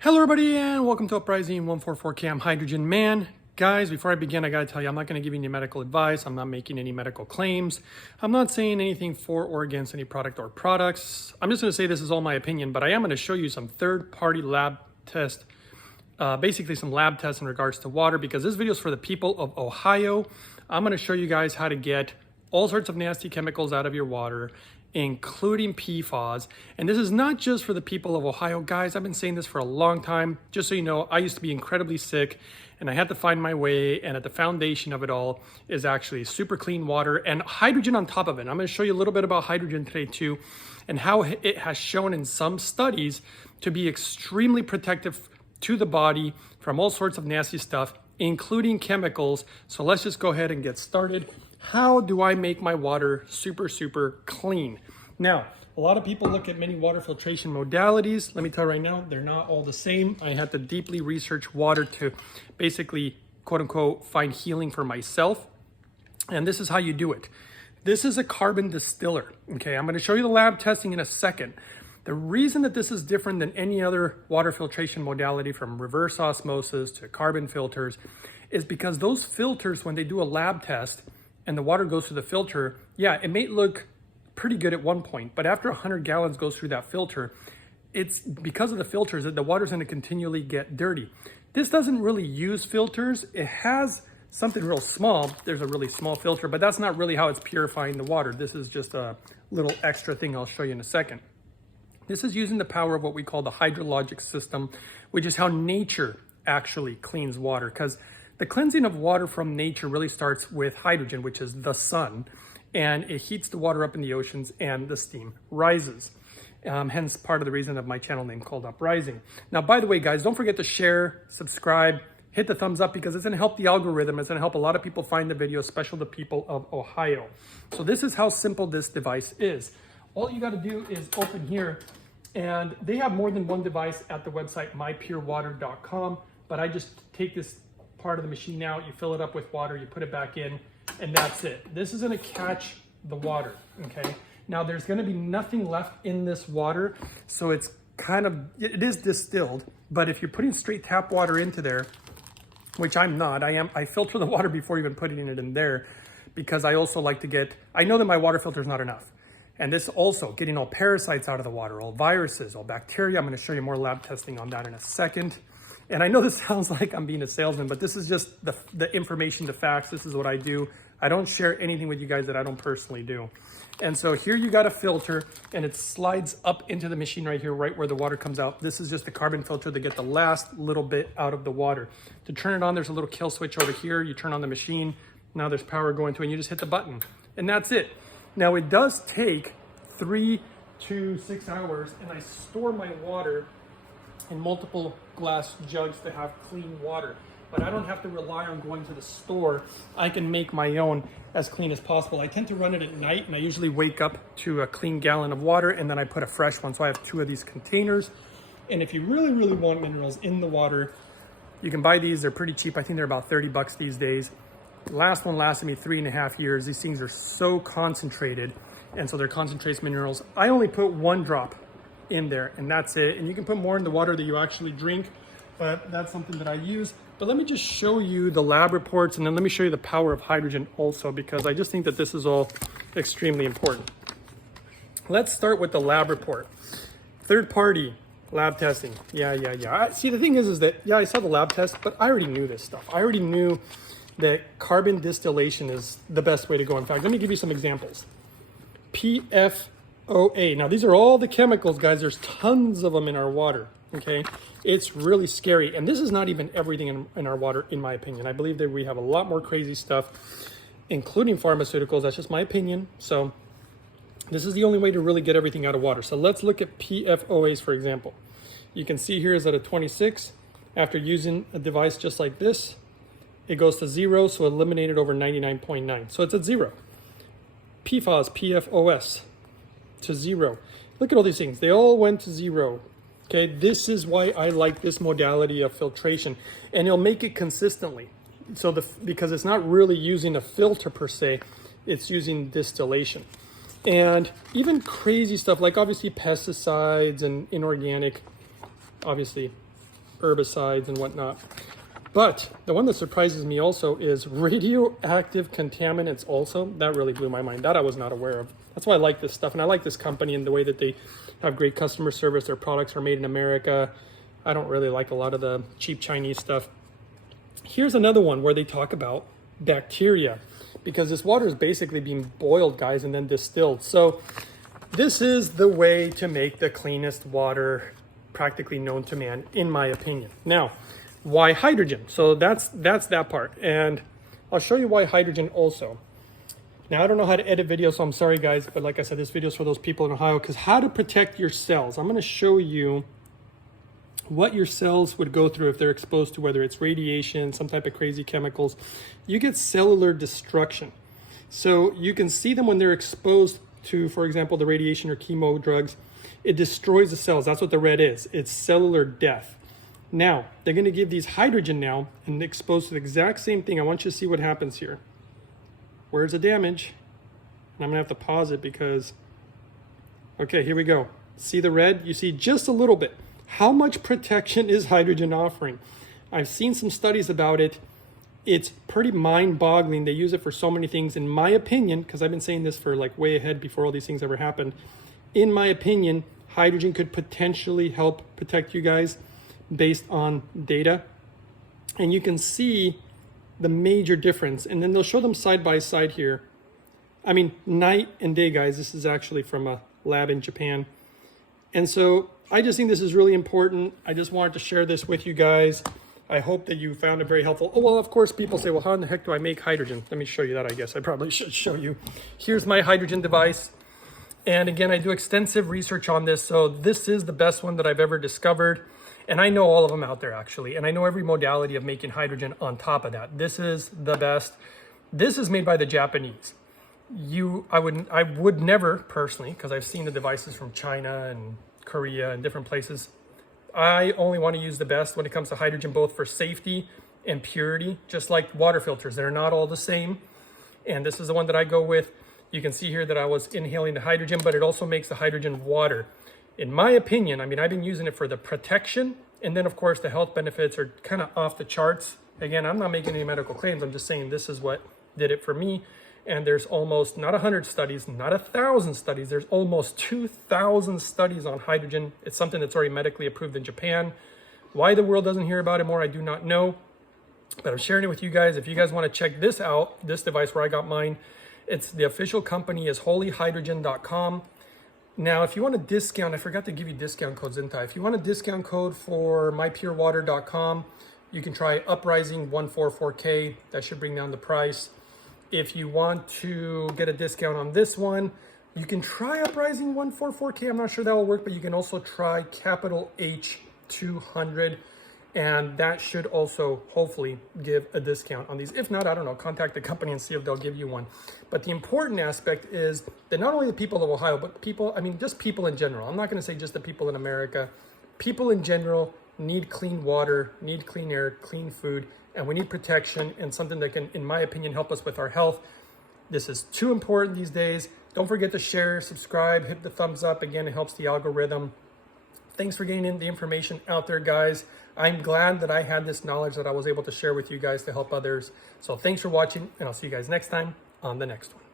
Hello everybody and welcome to Uprising 144K. I'm Hydrogen Man. Guys, before I begin, I gotta tell you, I'm not gonna give you any medical advice. I'm not making any medical claims. I'm not saying anything for or against any product or products. I'm just gonna say this is all my opinion, but I am gonna show you some third-party lab test, basically some lab tests in regards to water, because this video is for the people of Ohio. I'm gonna show you guys how to get all sorts of nasty chemicals out of your water, including PFOS. And this is not just for the people of Ohio. Guys, I've been saying this for a long time. Just so you know, I used to be incredibly sick and I had to find my way, and at the foundation of it all is actually super clean water and hydrogen on top of it. I'm going to show you a little bit about hydrogen today too, and how it has shown in some studies to be extremely protective to the body from all sorts of nasty stuff, including chemicals. So let's just go ahead and get started. How do I make my water super clean? Now, a lot of people look at many water filtration modalities. Let me tell you right now, they're not all the same. I had to deeply research water to basically, quote unquote, find healing for myself. And this is how you do it. This is a carbon distiller. Okay, I'm gonna show you the lab testing in a second. The reason that this is different than any other water filtration modality, from reverse osmosis to carbon filters, is because those filters, when they do a lab test, and the water goes through the filter, yeah, it may look pretty good at one point, but after 100 gallons goes through that filter, it's because of the filters that the water's gonna continually get dirty. This doesn't really use filters. It has something real small. There's a really small filter, but that's not really how it's purifying the water. This is just a little extra thing I'll show you in a second. This is using the power of what we call the hydrologic system, which is how nature actually cleans water, because the cleansing of water from nature really starts with hydrogen, which is the sun, and it heats the water up in the oceans and the steam rises. Hence part of the reason of my channel name called Uprising. Now, by the way, guys, don't forget to share, subscribe, hit the thumbs up, because it's gonna help the algorithm. It's gonna help a lot of people find the video, especially the people of Ohio. So this is how simple this device is. All you gotta do is open here, and they have more than one device at the website, mypurewater.com, but I just take this part of the machine out, you fill it up with water, you put it back in, and that's it. This is gonna catch the water, okay? Now there's gonna be nothing left in this water, so it's it is distilled, but if you're putting straight tap water into there, which I'm not, I filter the water before even putting it in there, because I also like to I know that my water filter is not enough. And this also, getting all parasites out of the water, all viruses, all bacteria. I'm gonna show you more lab testing on that in a second. And I know this sounds like I'm being a salesman, but this is just the information, the facts. This is what I do. I don't share anything with you guys that I don't personally do. And so here you got a filter, and it slides up into the machine right here, right where the water comes out. This is just the carbon filter to get the last little bit out of the water. To turn it on, there's a little kill switch over here. You turn on the machine. Now there's power going to it, and you just hit the button. And that's it. Now it does take 3 to 6 hours, and I store my water in multiple glass jugs to have clean water. But I don't have to rely on going to the store. I can make my own as clean as possible. I tend to run it at night, and I usually wake up to a clean gallon of water, and then I put a fresh one. So I have 2 of these containers. And if you really want minerals in the water, you can buy these. They're pretty cheap. I think they're about 30 bucks these days. The last one lasted me 3.5 years. These things are so concentrated, and so they're concentrates minerals. I only put 1 drop in there, and that's it. And you can put more in the water that you actually drink, but that's something that I use. But let me just show you the lab reports, and then let me show you the power of hydrogen also, because I just think that this is all extremely important. Let's start with the lab report. Third-party lab testing. Yeah. See, the thing is that, yeah, I saw the lab test, but I already knew this stuff. I already knew that carbon distillation is the best way to go. In fact, let me give you some examples. PFOA. Now, these are all the chemicals, guys. There's tons of them in our water, okay? It's really scary. And this is not even everything in our water, in my opinion. I believe that we have a lot more crazy stuff, including pharmaceuticals. That's just my opinion. So this is the only way to really get everything out of water. So let's look at PFOAs, for example. You can see here is at a 26. After using a device just like this, it goes to 0, so eliminated over 99.9. So it's at 0. PFOS, PFOS, to 0. Look at all these things. They all went to 0. Okay, this is why I like this modality of filtration, and it'll make it consistently. So because it's not really using a filter per se, it's using distillation. And even crazy stuff like obviously pesticides and inorganic, obviously herbicides and whatnot. But the one that surprises me also is radioactive contaminants also. That really blew my mind. That I was not aware of. That's why I like this stuff. And I like this company and the way that they have great customer service. Their products are made in America. I don't really like a lot of the cheap Chinese stuff. Here's another one where they talk about bacteria, because this water is basically being boiled, guys, and then distilled. So this is the way to make the cleanest water practically known to man, in my opinion. Now, why hydrogen? So that's that part. And I'll show you why hydrogen also. Now, I don't know how to edit videos, so I'm sorry, guys. But like I said, this video is for those people in Ohio, because how to protect your cells. I'm going to show you what your cells would go through if they're exposed to, whether it's radiation, some type of crazy chemicals. You get cellular destruction. So you can see them when they're exposed to, for example, the radiation or chemo drugs. It destroys the cells. That's what the red is. It's cellular death. Now, they're going to give these hydrogen now and exposed to the exact same thing. I want you to see what happens here. Where's the damage? And I'm going to have to pause it because, okay, here we go. See the red? You see just a little bit. How much protection is hydrogen offering? I've seen some studies about it. It's pretty mind-boggling. They use it for so many things. In my opinion, because I've been saying this for like way ahead before all these things ever happened, in my opinion, hydrogen could potentially help protect you guys based on data. And you can see the major difference. And then they'll show them side by side here. I mean, night and day, guys. This is actually from a lab in Japan. And so I just think this is really important. I just wanted to share this with you guys. I hope that you found it very helpful. Oh, well, of course, people say, well, how in the heck do I make hydrogen? Let me show you that, I guess. I probably should show you. Here's my hydrogen device. And again, I do extensive research on this. So this is the best one that I've ever discovered. And I know all of them out there, actually. And I know every modality of making hydrogen on top of that. This is the best. This is made by the Japanese. I would never, personally, because I've seen the devices from China and Korea and different places. I only want to use the best when it comes to hydrogen, both for safety and purity, just like water filters. They're not all the same. And this is the one that I go with. You can see here that I was inhaling the hydrogen, but it also makes the hydrogen water. In my opinion, I mean, I've been using it for the protection, and then of course the health benefits are kind of off the charts. Again, I'm not making any medical claims. I'm just saying this is what did it for me. And there's almost not 100 studies, not 1,000 studies. There's almost 2,000 studies on hydrogen. It's something that's already medically approved in Japan. Why the world doesn't hear about it more, I do not know. But I'm sharing it with you guys. If you guys want to check this out, this device where I got mine, it's the official company is holyhydrogen.com. Now, if you want a discount, I forgot to give you discount codes, didn't I? If you want a discount code for mypurewater.com, you can try Uprising 144K. That should bring down the price. If you want to get a discount on this one, you can try Uprising 144K. I'm not sure that will work, but you can also try Capital H200. And that should also hopefully give a discount on these. If not, I don't know, contact the company and see if they'll give you one. But the important aspect is that not only the people of Ohio, but people, I mean, just people in general. I'm not going to say just the people in America. People in general need clean water, need clean air, clean food, and we need protection and something that can, in my opinion, help us with our health. This is too important these days. Don't forget to share, subscribe, hit the thumbs up. Again, it helps the algorithm. Thanks for getting the information out there, guys. I'm glad that I had this knowledge that I was able to share with you guys to help others. So thanks for watching, and I'll see you guys next time on the next one.